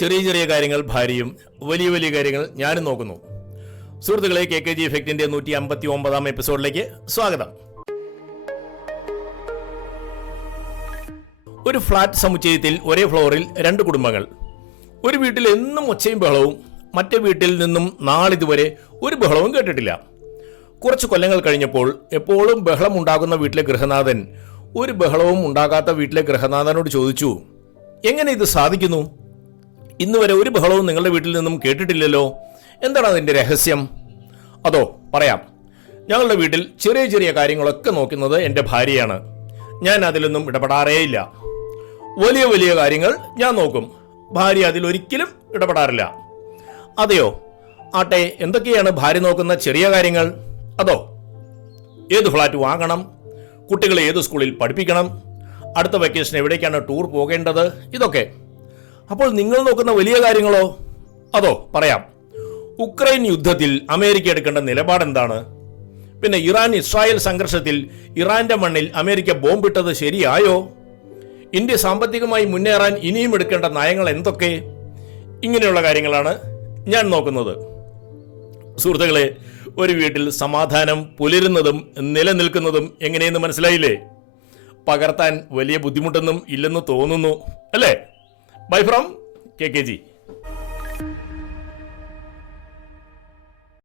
ചെറിയ ചെറിയ കാര്യങ്ങൾ ഭാര്യയും വലിയ വലിയ കാര്യങ്ങൾ ഞാനും നോക്കുന്നു. സുഹൃത്തുക്കളെ, KKG ഇഫക്റ്റിന്റെ 159 എപ്പിസോഡിലേക്ക് സ്വാഗതം. ഒരു ഫ്ലാറ്റ് സമുച്ചയത്തിൽ ഒരേ ഫ്ലോറിൽ 2 കുടുംബങ്ങൾ. ഒരു വീട്ടിൽ എന്നും ഒച്ചയും ബഹളവും, മറ്റേ വീട്ടിൽ നിന്നും നാളിതുവരെ ഒരു ബഹളവും കേട്ടിട്ടില്ല. കുറച്ച് കൊല്ലങ്ങൾ കഴിഞ്ഞപ്പോൾ എപ്പോഴും ബഹളം ഉണ്ടാകുന്ന വീട്ടിലെ ഗൃഹനാഥൻ ഒരു ബഹളവും ഉണ്ടാകാത്ത വീട്ടിലെ ഗൃഹനാഥനോട് ചോദിച്ചു, എങ്ങനെ ഇത് സാധിക്കുന്നു? ഇന്ന് വരെ ഒരു ബഹളവും നിങ്ങളുടെ വീട്ടിൽ നിന്നും കേട്ടിട്ടില്ലല്ലോ, എന്താണ് അതിൻ്റെ രഹസ്യം? അതോ പറയാം. ഞങ്ങളുടെ വീട്ടിൽ ചെറിയ ചെറിയ കാര്യങ്ങളൊക്കെ നോക്കുന്നത് എൻ്റെ ഭാര്യയാണ്. ഞാൻ അതിലൊന്നും ഇടപെടാറേയില്ല. വലിയ വലിയ കാര്യങ്ങൾ ഞാൻ നോക്കും, ഭാര്യ അതിലൊരിക്കലും ഇടപെടാറില്ല. അതെയോ? ആട്ടെ, എന്തൊക്കെയാണ് ഭാര്യ നോക്കുന്ന ചെറിയ കാര്യങ്ങൾ? അതോ ഏത് ഫ്ലാറ്റ് വാങ്ങണം, കുട്ടികളെ ഏത് സ്കൂളിൽ പഠിപ്പിക്കണം, അടുത്ത വെക്കേഷൻ എവിടേക്കാണ് ടൂർ പോകേണ്ടത്, ഇതൊക്കെ. അപ്പോൾ നിങ്ങൾ നോക്കുന്ന വലിയ കാര്യങ്ങളോ? അതോ പറയാം. ഉക്രൈൻ യുദ്ധത്തിൽ അമേരിക്ക എടുക്കേണ്ട നിലപാടെന്താണ്? പിന്നെ ഇറാൻ-ഇസ്രായേൽ സംഘർഷത്തിൽ ഇറാന്റെ മണ്ണിൽ അമേരിക്ക ബോംബിട്ടത് ശരിയായോ? ഇന്ത്യ സാമ്പത്തികമായി മുന്നേറാൻ ഇനിയും എടുക്കേണ്ട നയങ്ങൾ എന്തൊക്കെ? ഇങ്ങനെയുള്ള കാര്യങ്ങളാണ് ഞാൻ നോക്കുന്നത്. സുഹൃത്തുക്കളെ, ഒരു വീട്ടിൽ സമാധാനം പുലരുന്നതും നിലനിൽക്കുന്നതും എങ്ങനെയെന്ന് മനസ്സിലായില്ലേ? പകർത്താൻ വലിയ ബുദ്ധിമുട്ടൊന്നും ഇല്ലെന്ന് തോന്നുന്നു, അല്ലേ? Bye from KKG.